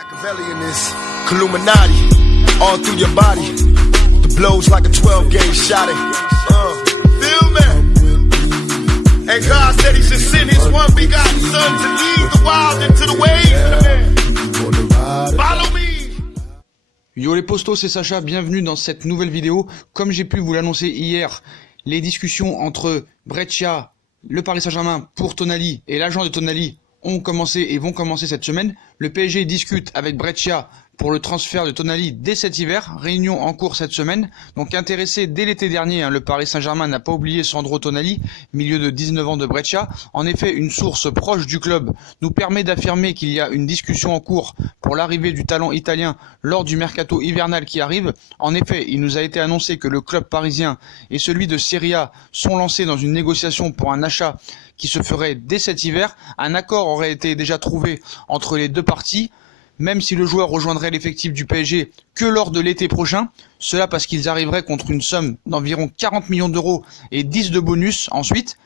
Machiavelli in this Illuminati, all through your body. The blows like a 12-gauge shot. Feel me? And God said He should send His one begotten Son to lead the wild into the ways. Follow me. Yo les postos, c'est Sacha, bienvenue dans cette nouvelle vidéo. Comme j'ai pu vous l'annoncer hier, les discussions entre Breccia, le Paris Saint-Germain pour Tonali et l'agent de Tonali ont commencé et vont commencer cette semaine. Le PSG discute avec Breccia pour le transfert de Tonali dès cet hiver, réunion en cours cette semaine. Donc intéressé dès l'été dernier, le Paris Saint-Germain n'a pas oublié Sandro Tonali, milieu de 19 ans de Breccia. En effet, une source proche du club nous permet d'affirmer qu'il y a une discussion en cours pour l'arrivée du talent italien lors du mercato hivernal qui arrive. En effet, il nous a été annoncé que le club parisien et celui de Serie A sont lancés dans une négociation pour un achat qui se ferait dès cet hiver. Un accord aurait été déjà trouvé entre les deux parties, même si le joueur rejoindrait l'effectif du PSG que lors de l'été prochain. Cela parce qu'ils arriveraient contre une somme d'environ 40 millions d'euros et 10 de bonus ensuite.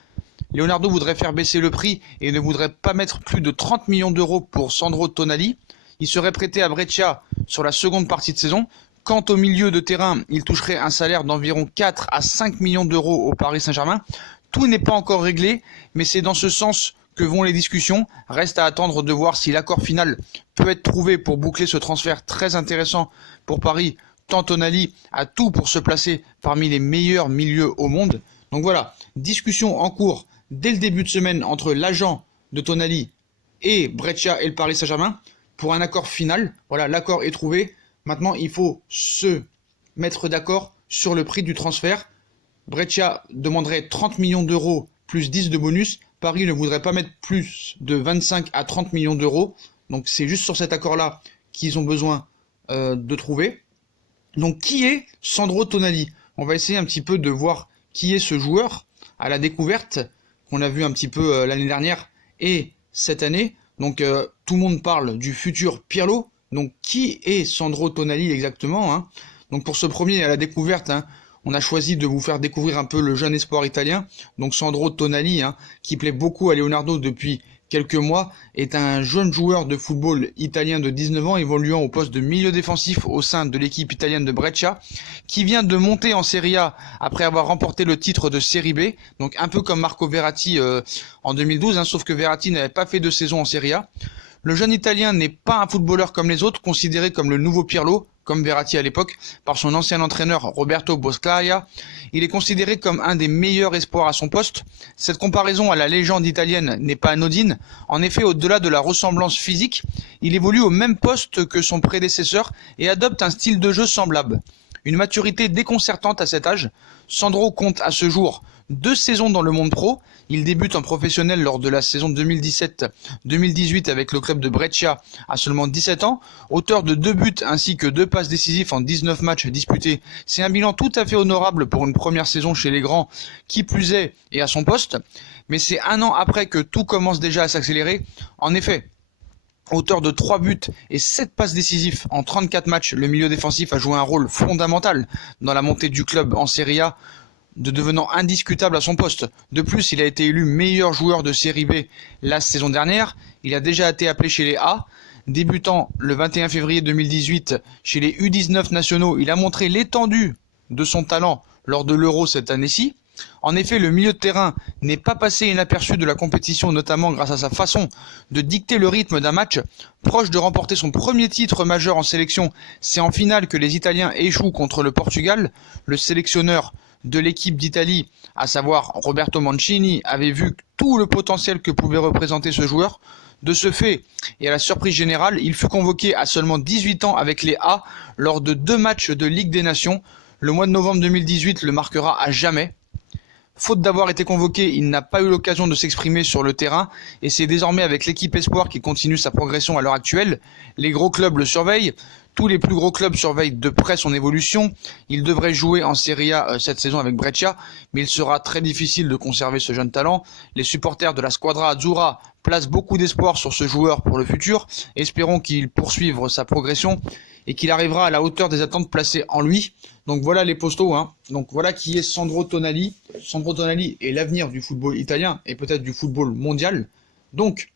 Leonardo voudrait faire baisser le prix et ne voudrait pas mettre plus de 30 millions d'euros pour Sandro Tonali. Il serait prêté à Breccia sur la seconde partie de saison. Quant au milieu de terrain, il toucherait un salaire d'environ 4 à 5 millions d'euros au Paris Saint-Germain. Tout n'est pas encore réglé, mais c'est dans ce sens que vont les discussions. Reste à attendre de voir si l'accord final peut être trouvé pour boucler ce transfert très intéressant pour Paris. Tant Tonali a tout pour se placer parmi les meilleurs milieux au monde. Donc voilà, discussion en cours dès le début de semaine entre l'agent de Tonali et Breccia et le Paris Saint-Germain pour un accord final. Voilà, l'accord est trouvé. Maintenant, il faut se mettre d'accord sur le prix du transfert. Breccia demanderait 30 millions d'euros plus 10 de bonus. Paris ne voudrait pas mettre plus de 25 à 30 millions d'euros. Donc c'est juste sur cet accord-là qu'ils ont besoin de trouver. Donc qui est Sandro Tonali? On va essayer un petit peu de voir qui est ce joueur à la découverte qu'on a vu un petit peu l'année dernière et cette année. Donc tout le monde parle du futur Pirlo. Donc qui est Sandro Tonali exactement, Donc pour ce premier à la découverte, on a choisi de vous faire découvrir un peu le jeune espoir italien. Donc Sandro Tonali, qui plaît beaucoup à Leonardo depuis quelques mois, est un jeune joueur de football italien de 19 ans évoluant au poste de milieu défensif au sein de l'équipe italienne de Breccia, qui vient de monter en Serie A après avoir remporté le titre de Serie B. Donc un peu comme Marco Verratti en 2012, sauf que Verratti n'avait pas fait de saison en Serie A. Le jeune italien n'est pas un footballeur comme les autres, considéré comme le nouveau Pirlo, comme Verratti à l'époque, par son ancien entraîneur Roberto Boscaia. Il est considéré comme un des meilleurs espoirs à son poste. Cette comparaison à la légende italienne n'est pas anodine. En effet, au-delà de la ressemblance physique, il évolue au même poste que son prédécesseur et adopte un style de jeu semblable. Une maturité déconcertante à cet âge. Sandro compte à ce jour 2 saisons dans le monde pro. Il débute en professionnel lors de la saison 2017-2018 avec le club de Breccia à seulement 17 ans. Auteur de 2 buts ainsi que 2 passes décisives en 19 matchs disputés. C'est un bilan tout à fait honorable pour une première saison chez les grands, qui plus est et à son poste. Mais c'est un an après que tout commence déjà à s'accélérer. En effet, auteur de 3 buts et 7 passes décisives en 34 matchs, le milieu défensif a joué un rôle fondamental dans la montée du club en Serie A, devenant indiscutable à son poste. De plus, il a été élu meilleur joueur de Série B la saison dernière. Il a déjà été appelé chez les A. Débutant le 21 février 2018 chez les U19 nationaux, il a montré l'étendue de son talent lors de l'Euro cette année-ci. En effet, le milieu de terrain n'est pas passé inaperçu de la compétition, notamment grâce à sa façon de dicter le rythme d'un match. Proche de remporter son premier titre majeur en sélection, c'est en finale que les Italiens échouent contre le Portugal. Le sélectionneur de l'équipe d'Italie, à savoir Roberto Mancini, avait vu tout le potentiel que pouvait représenter ce joueur. De ce fait, et à la surprise générale, il fut convoqué à seulement 18 ans avec les A lors de 2 matchs de Ligue des Nations. Le mois de novembre 2018 le marquera à jamais. Faute d'avoir été convoqué, il n'a pas eu l'occasion de s'exprimer sur le terrain et c'est désormais avec l'équipe Espoir qui continue sa progression à l'heure actuelle. Les gros clubs le surveillent. Tous les plus gros clubs surveillent de près son évolution. Il devrait jouer en Serie A cette saison avec Breccia, mais il sera très difficile de conserver ce jeune talent. Les supporters de la Squadra Azzurra placent beaucoup d'espoir sur ce joueur pour le futur. Espérons qu'il poursuive sa progression et qu'il arrivera à la hauteur des attentes placées en lui. Donc voilà les postos, Donc voilà qui est Sandro Tonali. Sandro Tonali est l'avenir du football italien et peut-être du football mondial. Donc,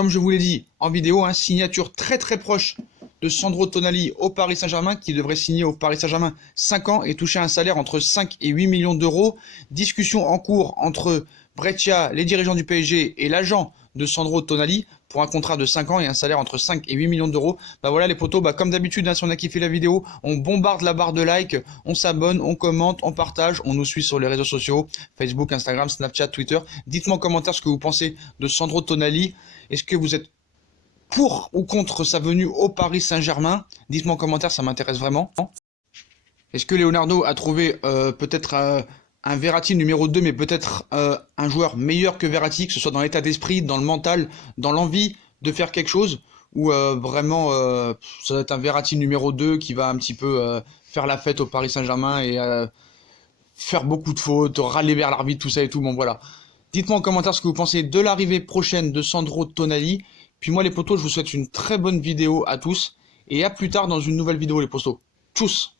comme je vous l'ai dit en vidéo, signature très proche de Sandro Tonali au Paris Saint-Germain, qui devrait signer au Paris Saint-Germain 5 ans et toucher un salaire entre 5 et 8 millions d'euros. Discussion en cours entre Breccia, les dirigeants du PSG et l'agent de Sandro Tonali pour un contrat de 5 ans et un salaire entre 5 et 8 millions d'euros. Voilà les potos, comme d'habitude, si on a kiffé la vidéo, on bombarde la barre de like, on s'abonne, on commente, on partage, on nous suit sur les réseaux sociaux, Facebook, Instagram, Snapchat, Twitter. Dites-moi en commentaire ce que vous pensez de Sandro Tonali. Est-ce que vous êtes pour ou contre sa venue au Paris Saint-Germain? Dites-moi en commentaire, ça m'intéresse vraiment. Est-ce que Leonardo a trouvé peut-être un Verratti numéro 2, mais peut-être un joueur meilleur que Verratti, que ce soit dans l'état d'esprit, dans le mental, dans l'envie de faire quelque chose, ou vraiment ça doit être un Verratti numéro 2 qui va un petit peu faire la fête au Paris Saint-Germain et faire beaucoup de fautes, râler vers l'arbitre, tout ça et tout. Bon voilà. Dites-moi en commentaire ce que vous pensez de l'arrivée prochaine de Sandro Tonali. Puis moi les potos, je vous souhaite une très bonne vidéo à tous et à plus tard dans une nouvelle vidéo les potos. Tchuss!